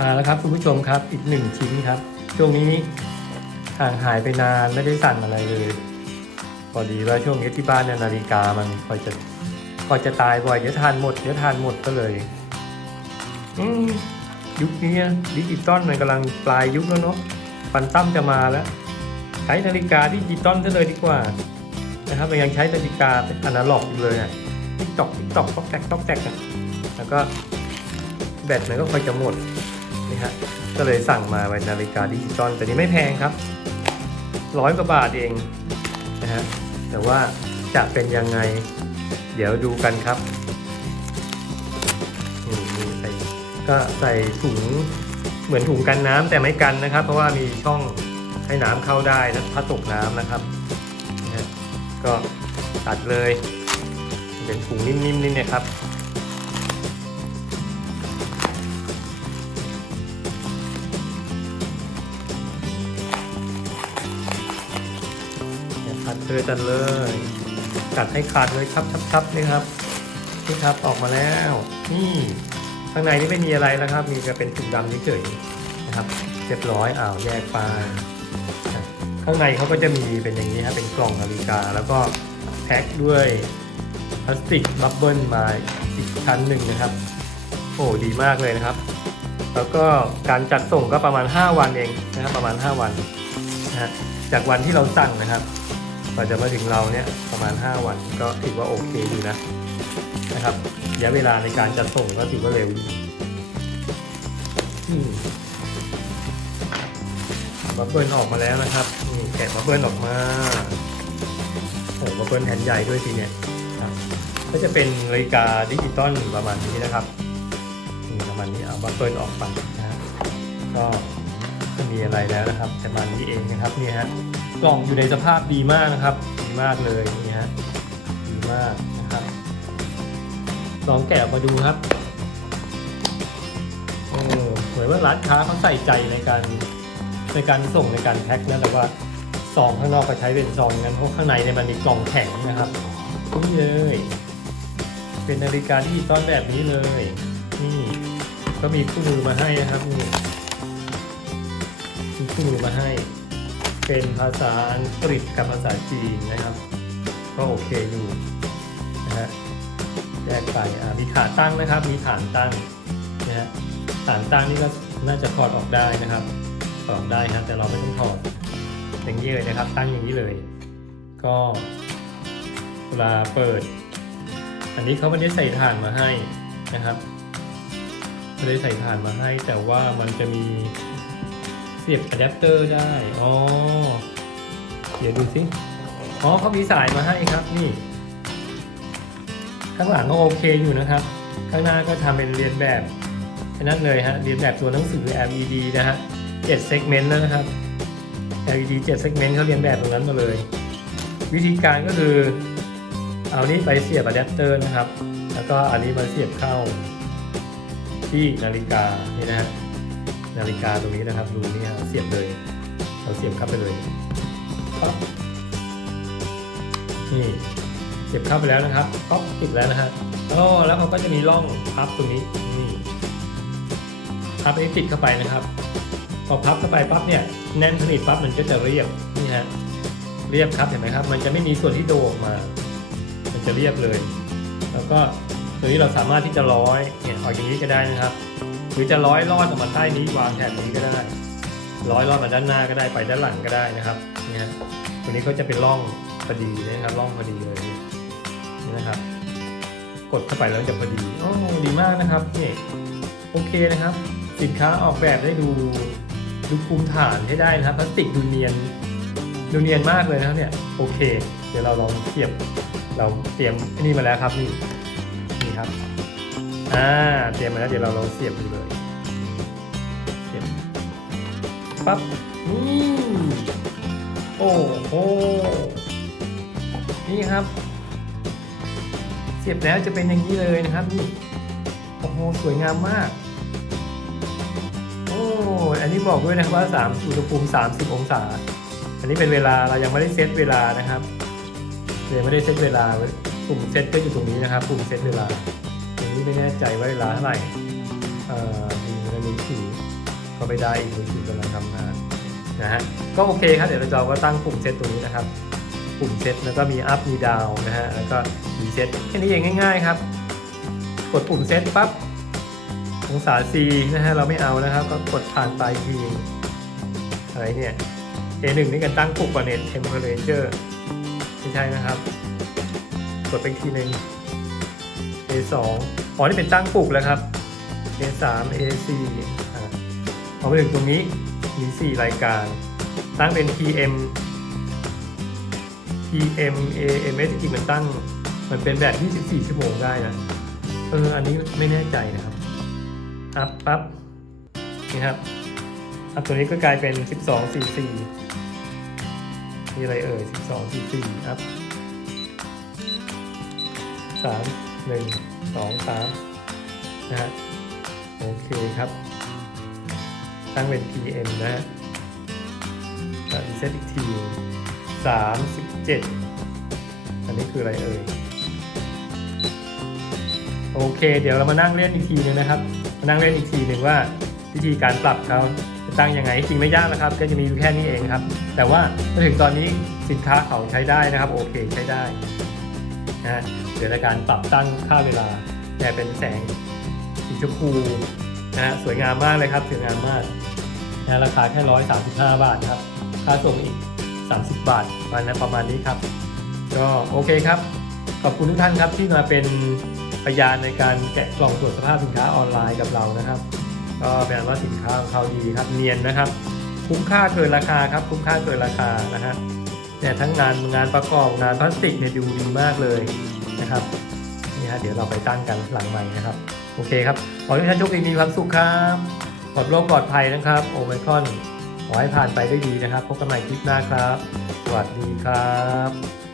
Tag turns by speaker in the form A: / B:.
A: มาแล้วครับคุณผู้ชมครับอีกหนึ่งชิ้นครับ ช่วงนี้ห่างหายไปนานไม่ได้สั่งอะไรเลย พอดีว่าช่วงนี้ที่บ้านเนี่ยนาฬิกามันคอยจะคอยจะตายบ่อยเดี๋ยวทานหมดเดี๋ยวทานหมดก็เลยอืยุคนี้ดิจิตอลมันกำลังปลายยุคแล้วเนาะฟันตั้มจะมาแล้ว ใช้นาฬิกาดิจิตอลซะเลยดีกว่านะครับมันยังใช้นาฬิกาเป็นอนาล็อกอยู่เลยอะติ๊กตอกติ๊กตอกต๊อกแตกต๊อกแตกอะแล้วก็แบตมันก็ค่อยจะหมด นี่ฮะก็เลยสั่งมาเป็นนาฬิกาดิจิตอลแต่นี้ไม่แพงครับร้อยกว่าบาทเองนะฮะแต่ว่าจะเป็นยังไง เดี๋ยวดูกันครับนี่ใส่ก็ใส่ถุงเหมือนถุงกันน้ำแต่ไม่กันนะครับ เพราะว่ามีช่องให้น้ำเข้าได้นะถ้าตกน้ำนะครับนะก็ตัดเลย เป็นถุงนิ่มๆนี่เนี่ยครับ เตัดเลยตัดเลยตัดให้ขาดเลยครับชับชับนี่ครับนี่ครับออกมาแล้วนี่ข้างในนี่ไม่มีอะไรแล้วครับ มีจะเป็นถุงดำเฉยๆนะครับเรียบร้อยอ้าวแยกไปข้างในเขาก็จะมีเป็นอย่างนี้ครับเป็นกล่องนาฬิกา แล้วก็แพ็คด้วยพลาสติกบับเบิลมาอีกชั้นหนึ่งนะครับ โอ้ดีมากเลยนะครับ แล้วก็การจัดส่งก็ประมาณ 5 วันเองนะครับ ประมาณ 5 วันนะฮะจากวันที่เราสั่งนะครับ ว่าจะมาถึงเราเนี่ยประมาณ 5 วันก็ถือว่าโอเคอยู่นะนะครับระยะเวลาในการจัดส่งก็ถือว่าเร็วอยู่อืมบัเบิลออกมาแล้วนะครับนี่แกะบัเบิลออกมาโอ้บับเบิลแผ่นใหญ่ด้วยทีเนี่ยก็จะเป็นนาฬิกาดิจิตอลประมาณนี้นะครับนี่ประมาณนี้เอาบัเบิลออกไปนะฮะก็ ไม่มีอะไรแล้วนะครับประมาณนี้เองนะครับนี่ฮะกล่องอยู่ในสภาพดีมากนะครับ ดีมากเลยนี่ฮะดีมากนะครับลองแกะออกมาดูครับโอ้เหมือนว่าร้านค้าเขาใส่ใจในการในการส่งในการแพ็คนะแต่ว่าซองข้างนอกก็ใช้เป็นซองงั้นเพราะข้างในเนี่ยมันมีกล่องแข็งนะครับนี่เลย เป็นนาฬิกาดิจิตอลแบบนี้เลย นี่ก็มีคู่มือมาให้นะครับนี่ คู่มือมาให้ เป็นภาษาอังกฤษกับภาษาจีนนะครับ ก็โอเคอยู่นะฮะแยกไปมีขาตั้งนะครับ มีฐานตั้งนะฮะฐานตั้งนี่ก็น่าจะถอดออกได้นะครับถอดได้ครับแต่เราไม่ต้องถอดอย่างนี้เลยนะครับ ตั้งอย่างนี้เลย ก็เวลาเปิด อันนี้เขาไม่ได้ใส่ถ่านมาให้นะครับไม่ได้ใส่ถ่านมาให้แต่ว่ามันจะมี สียบอะแดปเตอร์ได้ อ๋อ เดี๋ยวดูสิ อ๋อเขามีสายมาให้ครับ นี่ ข้างหลังก็โอเคอยู่นะครับ ข้างหน้าก็ทำเป็นเรียนแบบนั้นเลยฮะ เรียนแบบตัวหนังสือ LED นะฮะ7 segment แล้วนะครับ LED 7 segment เขาเรียนแบบตรงนั้นมาเลย วิธีการก็คือ เอานี้ไปเสียบอะแดปเตอร์นะครับ แล้วก็อันนี้มาเสียบเข้าที่นาฬิกานี่นะฮะ นาฬิกาตรงนี้นะครับ ดูนี่ฮะเสียบเลย เราเสียบเข้าไปเลยปั๊บนี่เสียบเข้าไปแล้วนะครับป๊อปติดแล้วนะฮะอ๋อแล้วเขาก็จะมีร่องพับตรงนี้นี่พับอันนี้ติดเข้าไปนะครับ พอพับเข้าไปปั๊บเนี่ยแน่นสนิทปั๊บมันก็จะเรียบนี่ฮะเรียบครับเห็นไหมครับ มันจะไม่มีส่วนที่โดออกมา มันจะเรียบเลย แล้วก็ตัวนี้เราสามารถที่จะร้อยเนี่ยออกอย่างนี้ก็ได้นะครับ รือจะร้อยลอดออกมาใต้นี้วางแถบนี้ก็ได้ ร้อยลอดมาด้านหน้าก็ได้ไปด้านหลังก็ได้นะครับเนี่ยตัวนี้ก็จะเป็นร่องพอดีนะครับร่องพอดีเลยนี่นะครับ กดเข้าไปแล้วจะพอดีโอ้ดีมากนะครับนี่โอเคนะครับ สินค้าออกแบบได้ดูดูภูมิฐานให้ได้นะครับพลาสติกดูเนียนดูเนียนมากเลยนะครับเนี่ยโอเค เดี๋ยวเราลองเทียบเราเตรียมอันนี่มาแล้วครับนี่นี่ครับ อ่าเตรียมมาแล้วเดี๋ยวเราลองเสียบดูเลย เสียบปั๊บนี่โอ้โหนี่ครับ เสียบแล้วจะเป็นอย่างนี้เลยนะครับนี่โอ้โหสวยงามมากโอ้อันนี้บอกด้วยนะครับว่า3อุณหภูมิ 30 องศา อันนี้เป็นเวลาเรายังไม่ได้เซตเวลานะครับยังไม่ได้เซตเวลาปุ่มเซตก็อยู่ตรงนี้นะครับปุ่มเซตเวลา นี้ไม่แน่ใจว่าเวลาเท่าไหร่มีนนี้มือถือก็ไม่ได้อีกมือถือกำลังทำงานนะฮะก็โอเคครับเดี๋ยวเราจะก็ตั้งปุ่มเซตตรงนี้นะครับ ปุ่มเซตแล้วก็มีอัพมีดาวนะฮะแล้วก็มีเซตแค่นี้เองง่าย ๆ ครับ กดปุ่มเซตปั๊บองศา C นะฮะเราไม่เอานะครับ ก็กดผ่านไปทีอะไรเนี่ย A1 นี่กันตั้งปลุกกว่าเน็ต temperature ไม่ใช่นะครับ กดไปทีหนึ่ง A2 อ๋อนี่เป็นตั้งปลุกแล้วครับ A3 A4 อะพอไปถึงตรงนี้มี 4 รายการ ตั้งเป็น PM PM AMS จริงๆมันตั้ง มันเป็นแบบ 24 ชั่วโมงได้นะ เออ อันนี้ไม่แน่ใจนะครับ อัพปั๊บ นี่ครับ อัพตัวนี้ก็กลายเป็น 12 44มีอะไรเอ่ย 12 44อัพ3 1 2 3นะฮะโอเคครับ ตั้งเป็น PM นะฮะรีเซตอีกที37อันนี้คืออะไรเอ่ยโอเค เดี๋ยวเรามานั่งเล่นอีกทีนึงนะครับ มานั่งเล่นอีกทีหนึ่งว่าวิธีการปรับเขาจะตั้งยังไงจริงไม่ยากนะครับ ก็จะมีอยู่แค่นี้เองครับ แต่ว่ามาถึงตอนนี้สินค้าเขาใช้ได้นะครับ โอเคใช้ได้ นะฮะเดี๋ยวในการปรับตั้งค่าเวลาเนี่ยเป็นแสงสีชมพูนะฮะสวยงามมากเลยครับสวยงามมากนะราคาแค่ร้อยสามสิบห้าบาทครับ ค่าส่งอีก 30 บาทประมาณนั้นประมาณนี้ครับ ก็โอเคครับ ขอบคุณทุกท่านครับที่มาเป็นพยานในการแกะกล่องตรวจสภาพสินค้าออนไลน์กับเรานะครับ ก็แปลว่าสินค้าของเขาดีครับเนียนนะครับ คุ้มค่าเกินราคาครับ คุ้มค่าเกินราคานะฮะ เนี่ยทั้งงานงานประกอบงานพลาสติกเนี่ยดูดีมากเลยนะครับนี่ฮะเดี๋ยวเราไปตั้งกันหลังใหม่นะครับ โอเคครับ ขอให้ท่านโชคดีมีความสุขครับปลอดโรคปลอดภัยนะครับโอไมครอนขอให้ผ่านไปได้ดีนะครับ พบกันใหม่คลิปหน้าครับ สวัสดีครับ